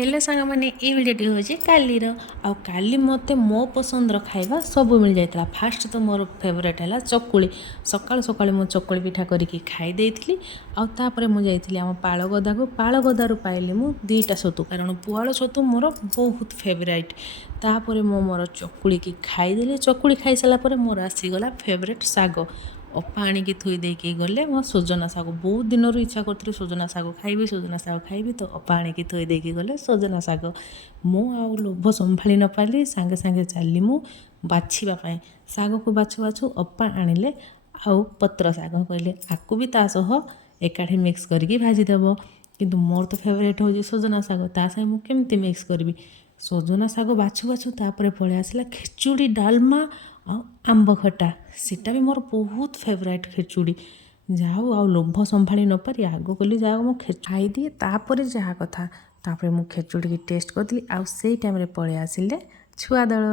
Hello सांग मैंने ये भिडियोटी हूँ कालीर काली मत मो पसंदर खाଇବା सब मिल जाता। फास्ट तो मोर फेवरेट है चकुली। सकाळु सकाळु मो चकुली पिठा करके खाई देइथिली। आउे मुझे आम पालगदा को पालगदारू पाइली मु 2टा छतु कारण पुआल छतु मोर बहुत फेवरेट। तापर मो मोर चकुली की खाईदेली। चकुली खाई सारापर मोर आसीगला फेवरेट साग। अपा आणिकी थोई देकी गले मो सजना साग बहुत दिन इच्छा करती सजना साग खाइबी तो अपा आणिकी थोई देकी गले सजना साग। मु आउ लोभ संभाली न पाली सांगे सांगे चली मु बाछिबा साग को बाछु बाछु अपा आनिले आउ पत्र साग कहले आकु भी ता सह एकाठी मिक्स करके भाजीदेव। किंतु मोर तो फेवरेट हो सजना साग ता सागे मु केमती मिक्स करबी। सजना साग बाछु बाछु तापर पळै आसला खिचुड़ी डालमा आंब खटा सीटा भी मोर बहुत फेवरेट खिचुड़ी। जाओ आउ लोभ संभाली न पारी आग कली जाओ मु खाई दिए तापर जहा कथा तापर मु खिचुड़ी की टेस्ट करदी आउ सेई टाइम रे पळै आसिले छुआ दल।